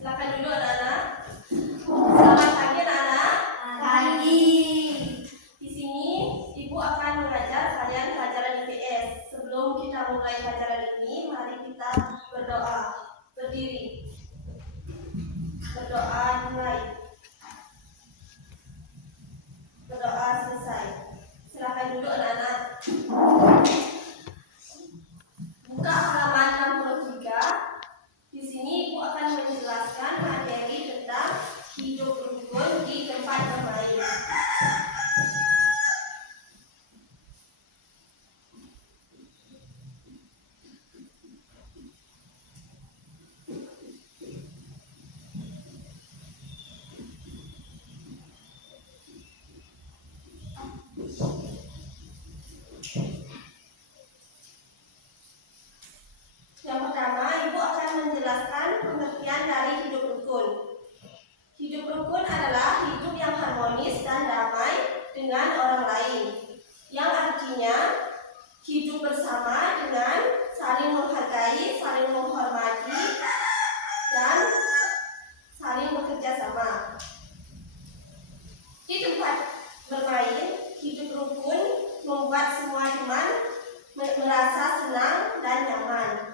Silakan duduk anak-anak. Selamat pagi anak-anak. Pagi. Di sini Ibu akan mengajar kalian pelajaran IPS. Sebelum kita mulai pelajaran ini, mari kita berdoa. Berdiri. Berdoa mulai. Berdoa selesai. Silakan duduk anak-anak. Buka halaman 63. Di sini Ibu akan menjelaskan materi tentang hidup rukun di tempat bermain. Yang pertama, Ibu akan menjelaskan pengertian dari hidup rukun. Hidup rukun adalah hidup yang harmonis dan damai dengan orang lain, yang artinya hidup bersama dengan saling menghargai, saling menghormati, dan saling bekerja sama. Di tempat bermain, hidup rukun membuat semua teman merasa senang dan nyaman.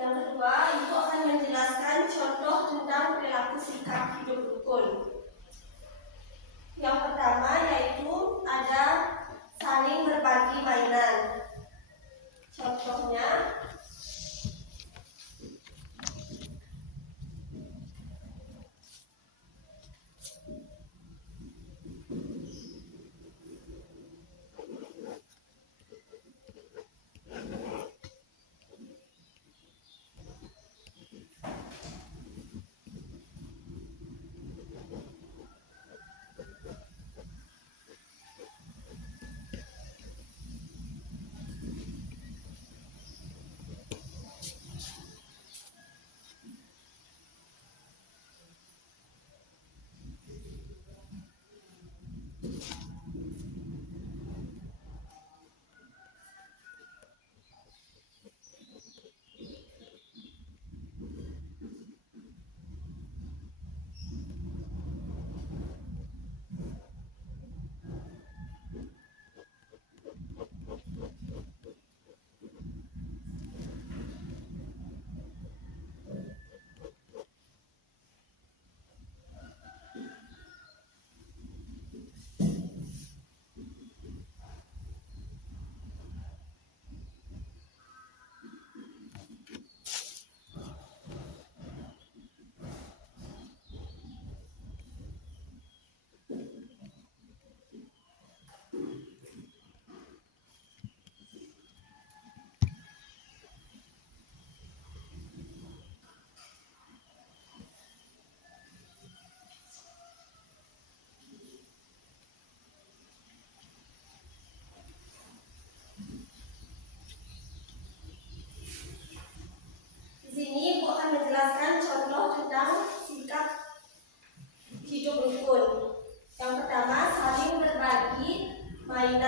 Yang kedua, Ibu akan menjelaskan contoh tentang perilaku sikap hidup rukun. Yang pertama yaitu ada saling berbagi mainan. Contohnya, di sini Ibu akan menjelaskan contoh tentang sikap hidup rukun. Yang pertama, saling berbagi mainan.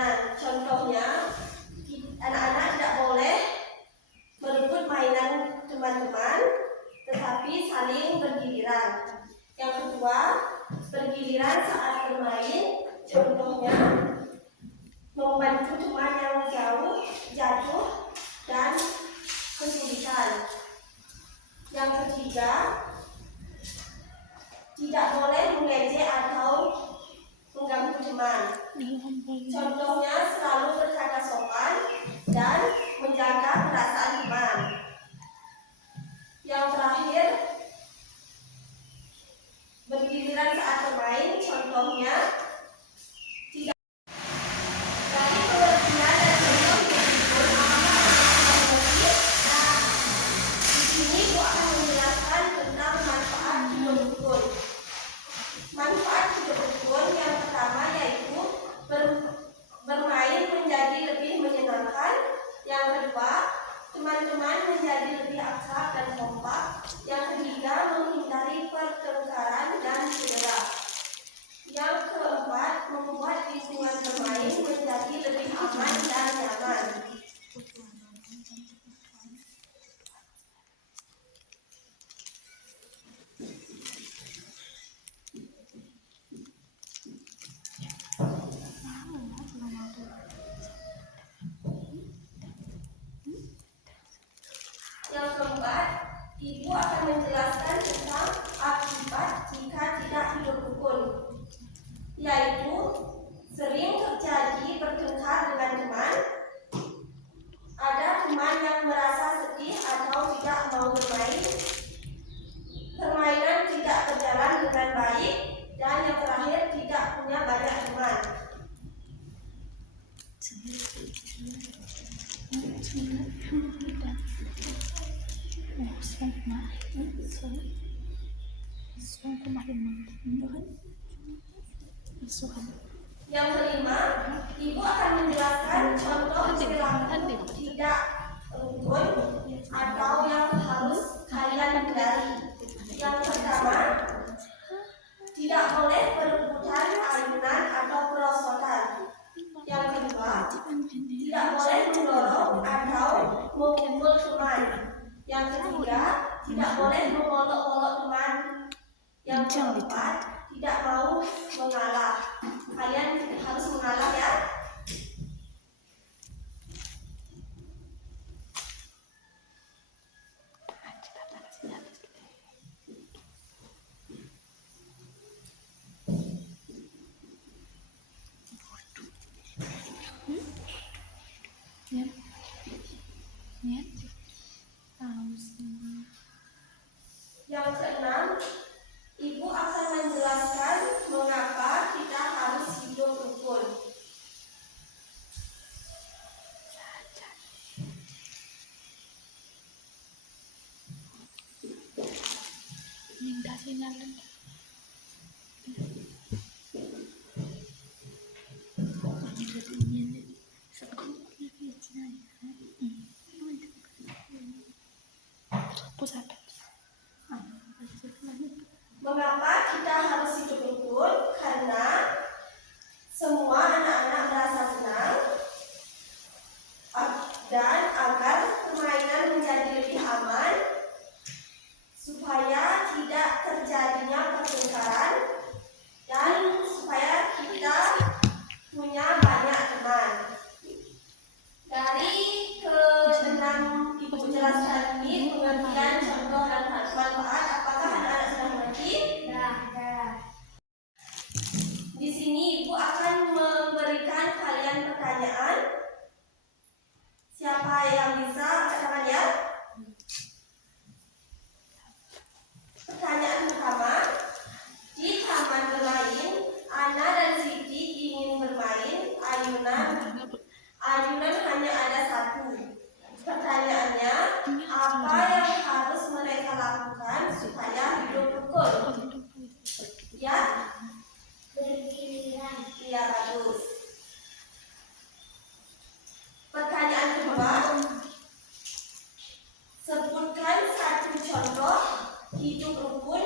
Yang kedua, teman-teman menjadi lebih akrab dan kompak. Yang ketiga, menghindari pertengkaran dan cedera. Yang keempat, membuat lingkungan bermain menjadi lebih aman dan nyaman. Yang keempat, Ibu akan menjelaskan tentang akibat jika tidak hidup rukun, yaitu sering terjadi bertengkar dengan teman, ada teman yang merasa sedih atau tidak mau bermain, permainan tidak berjalan dengan baik, dan yang terakhir tidak punya banyak teman. Yang kelima, Ibu akan menjelaskan contoh perilaku tidak rukun atau yang harus kalian hindari. Yang pertama, tidak boleh berebutan ayunan atau perosotan. Yang kedua, tidak boleh mendorong atau memukul teman. Yang ketiga, tidak boleh mengolok-olok teman. Yang keempat, tidak mau mengalah. Kalian harus mengalah ya. Yang keenam, Ibu akan menjelaskan mengapa kita harus hidup rukun. Minta sinyal. Mengapa kita harus hidup rukun? Karena semua anak-anak merasa senang dan agar permainan menjadi lebih aman, supaya tidak terjadinya pertengkaran, dan supaya kita punya banyak teman. Dari keenam Ibu jelaskan ini pengertian, contoh, dan manfaat. Apakah anak-anak sudah mengerti? Di sini Ibu akan memberikan kalian pertanyaan. Siapa yang bisa angkat tangan ya? Pertanyaan pertama, di taman bermain, Ana dan Siti ingin bermain ayunan. Ayunan hanya ada satu. Pertanyaannya, apa yang harus mereka lakukan supaya hidup rukun? Ya? Bergiliran. Iya, bagus. Pertanyaan kedua, sebutkan satu contoh hidup rukun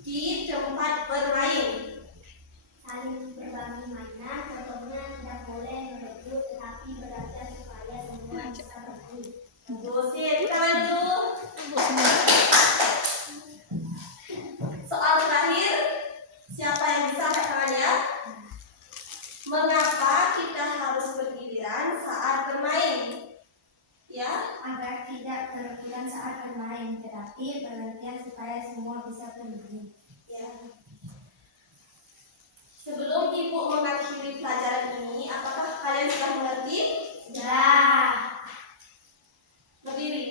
di tempat bermain. Saling berbagi mainan, contohnya tidak boleh merebut tetapi belajar supaya semua bisa berbagi. Terusin tangan dulu. Soal terakhir, siapa yang bisa angkat tangan ya? Mengapa kita harus bergiliran saat bermain? Ya? Agar tidak berlebihan saat bermain, tetapi pengertian supaya semua bisa bermain. Ya. Sebelum Ibu mengakhiri pelajaran ini, apakah kalian sudah mengerti? Sudah. Berdiri.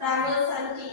Ramel Santi.